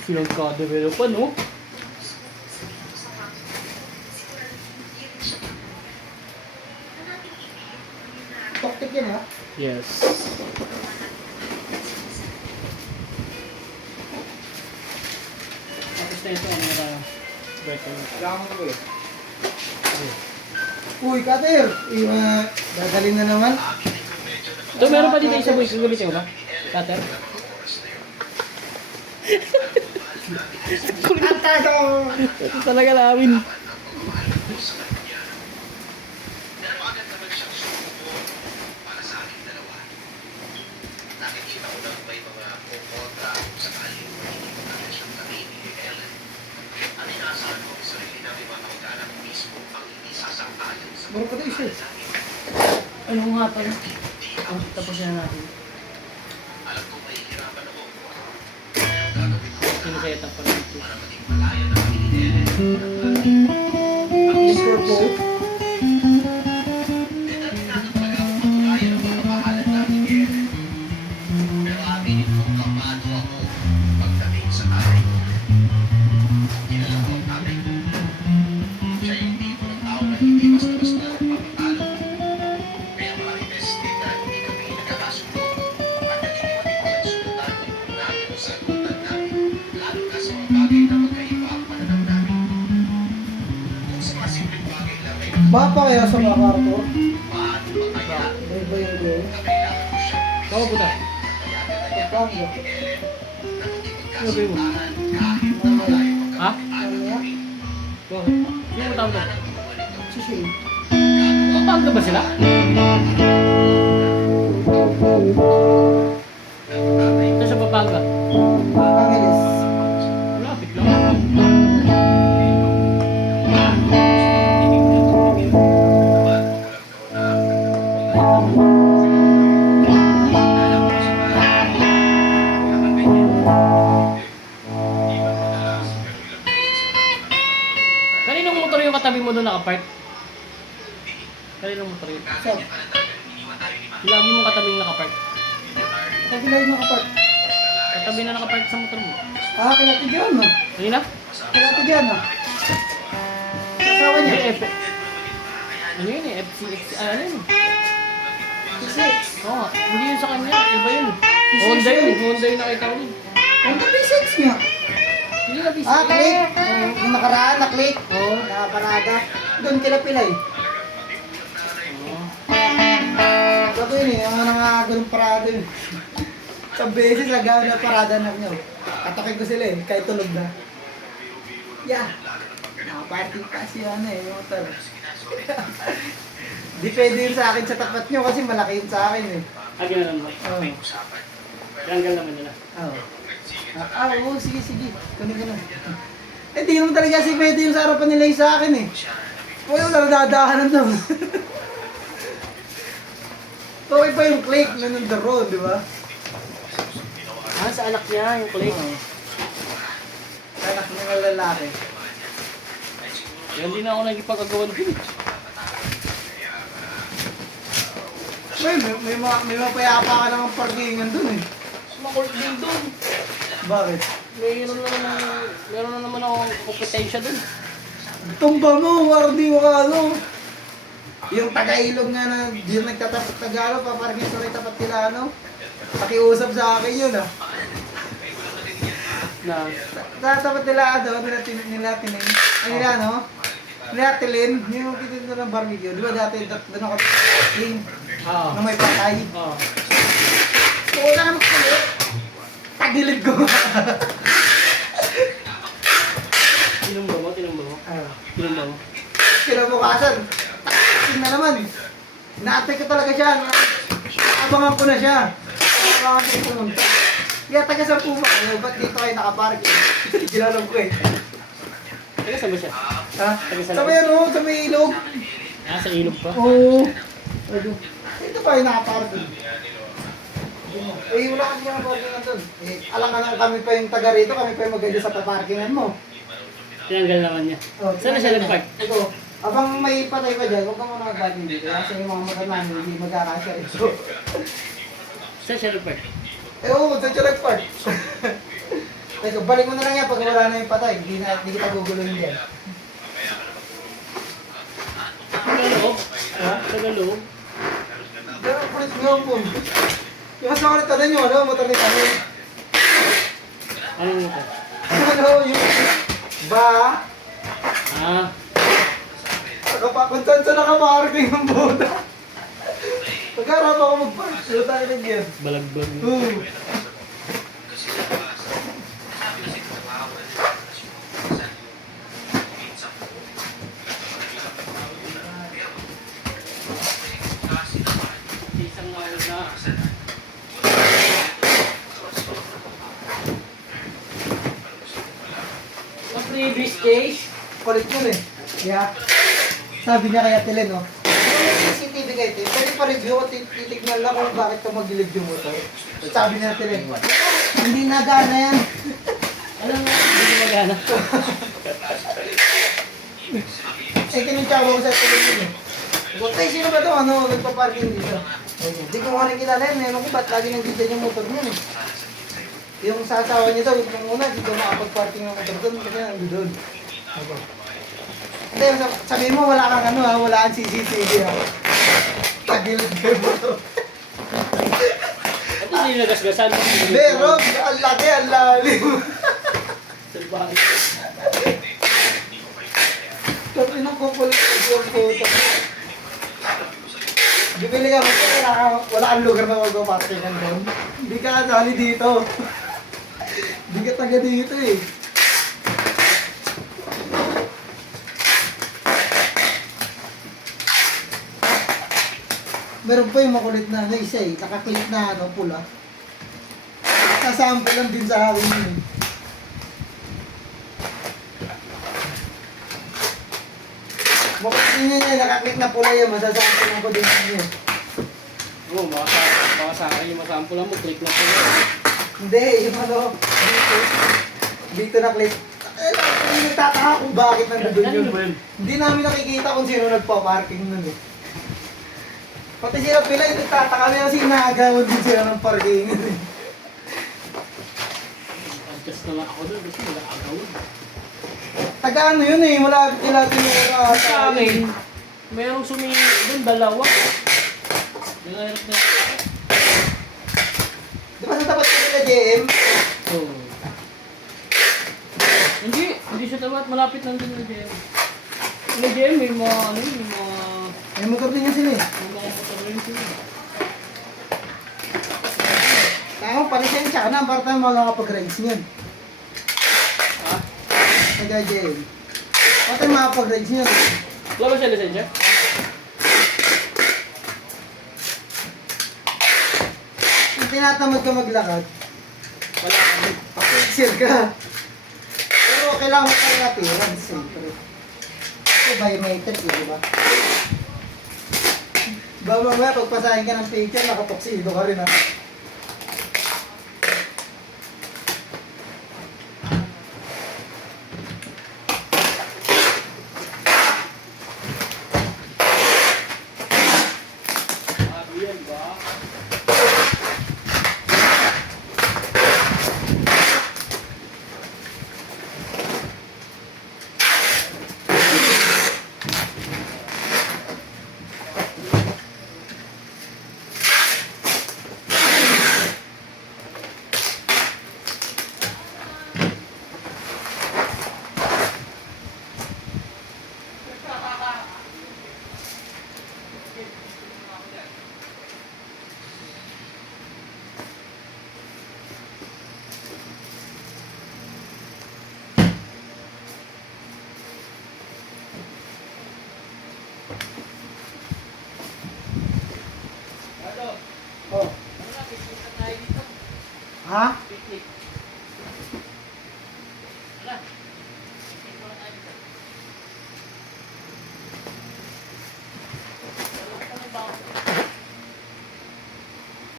Sinagka-develop pa, no? Toktik yan ha? Yes. Tapos na ito, ano na tayo? Better na. Kailangan mo ko eh. Uy, Kater! Dadalhin na naman. Ito, meron pa dito isa boy. Gugulitin mo ba? Cutter? Atado! Ito talaga namin. Baro pa tayo siya. Ano nga pala? Tapos na natin. Sinuset up pa natin. Liquor po. Ba pa kaya sa mga karto? Iba yung game. Bawa puta. Pagkakya. Ano ba yun? Ha? Ano yan? Bakit? Sino mo tawag doon? Si Shane. Patawag na ba sila? Ito sa Pampanga. Angeles. Malapit lang. Kaninong motor yung katabi mo doon nakapark? Kaninong motor yun? So, Lagi mong katabing nakapark. kagilay mo kapag. Katabi na nakapark sa motor mo. Ah, kinatigyan mo. Kanina? Kinatigyan mo. Kasawa niya. Ano yun eh? FCX, ano yun? P6. Oo, hindi yun sa kanya. Iba yun. P6 Honda yun. yun. Honda yun nakita ko yun. Ang P6 niya. Hindi na busy. Ah, click. Yung nakaraan na click. Oo. Nakaparada. Doon kila pilay. Oo. Bago yun eh, yung mga ganun parada yun. Sa beses, nagawa na parada na niyo. Katakin ko sila eh, kahit tulog na. Yeah. Nakaparty pa siya ano eh, yung motor. Di pwede yun sa akin sa tapat nyo kasi malaki yun sa akin eh. Ah, gano'n naman. Oo. Tanggal naman nila. Oo. Oo, sige, sige. Kunin ko na. Eh, di naman talaga si pwede yung sa harapan nila yung sa akin eh. Uy, wala nadadahanan to. Okay pa yung click na nandaroon, di ba? Ah, sa anak niya, yung click. Oo. Anak niya ng lalaki. Kaya hindi na ako nagipag-agawan din. May mapayapa ka namang parkingan dun eh. Makult din doon. Bakit? Meron na naman akong kompetensya doon. Tumba mo, wardi mo ka ano. Yung taga-ilog nga na di nagtatapat Tagalog, paparking sa may tapat nila ano. Pakiusap sa akin yun ah. Na, Tatapat nila ano, nila ano? Nila tilin, yung kitin ng barbecue. Di ba dati doon ako clean oo. na may patay. Oo. Wala naman kayo. Tagilid ko. Tinumba mo, tinumba mo. Tinumba mo. Kinabukasan, takin na naman. Inaatay ko talaga siya. Abangan ko na siya. Abangan ko pumunta. Kaya taga sa Puma, ba't dito kayo nakaparking? Ginanong ko eh. Taga saan ba siya? Ha? Taga saan? Sa may ano, sa may ilog. Ah, sa ilog pa? Oo. Dito pa kayo nakaparking. Eh, wala kasi yung parkingan doon. Eh, alam ka lang kami pa yung taga rito, kami pa yung maganda sa paparkingan mo. Tinanggal naman niya. Oh, Saan na siya nag-park? Ito, abang may patay pa dyan, huwag ka muna mag-parking dito. Kasi yung mga motor namin, hindi magkakasya ito. Saan siya nag-park? Eh, oo, saan siya nag-park? Teka, balik mo na lang yan pag wala na yung patay. Hindi kita guguluhin yan. Tagalog? Ha? Tagalog? Pero kulit mo po. Yung mas makulit ka din yung ano, motor ni Kami. Anong motor? Ano, yung ba? Ah, Kung saan sa nakaparking ang boda. Pagkarap ako mag-park, sila tayo ng gear. balagbag. Isang hour na. Sa previous days, Kulit yun eh. Yeah. Sabi niya kaya Tile, no? Yung CCTV kayo, Tile, pwede pa review ko, titignan lang kung bakit ka mag-live yung motor. Sabi niya Tile, hindi nagana yan. alam mo, hindi magana. Eh, kinuntsaka ko sa Tile yun eh. Tay, sino ba ito? Ano, nagpa-parking dito? Hindi ko nga rin kilala yan. Ewan ko ba't lagi nandito yung motor niya eh. Yung sa asawa niya daw, yung una, dito makapag-parking ng motor doon, kasi nandun doon. Hindi, sabihin mo wala kang ano ha, wala kang CCTV ha. Tagilid kayo motor. Ito hindi nagasgasan. Pero, ang laki, ang lalim. Salbahan. Tapos inang yung puto. Bibili ka, wala kang lugar na mag-parkingan doon. Hindi ka kasali dito. Hindi ka taga dito eh. Meron pa yung makulit na isa eh, nakaklik na ano, pula. Sasample lang din sa akin yun eh. Makulit niya nakaklik na pula yun, masasample lang ko din yun. Oo, baka sa akin yung masampulan mo, click na po. Hindi, yung ano, dito na click. Hindi nagtataka kung bakit nandun yun. Hindi namin nakikita kung sino nagpa-parking nun eh. Pati sila pila, yung nagtataka nila kasi inaagawan din sila ng parking. Adjust na lang ako doon kasi wala agawin. Taga ano yun eh, malapit nila tinura Sa akin, mayroong doon, dalawa. Nangyayarap na. Di ba sa tapat ko nila JM? Oo. Hindi siya tapat, malapit nandun na JM. Yung JM, may mga, ano yun, may mga, May motor din nga sila eh. may mga motor rin sila. Kaya mo, palisensya ka na, para tayo makakapag-rides niyan. Ha? Taga JM. Para tayo makakapag-rides niyan. Wala ba siya lisensya? Kung tinatamad ka maglakad, Wala ka. pakixir ka. Pero kailangan mo tayo natin, siyempre. Ito biometric eh, di ba? Ba mamaya pagpasahin ka ng picture, nakapoksido ka rin ha. Sabi yan ba? Ano? Oh. Ano na, picnic na tayo dito. Ha? Picnic. Ano?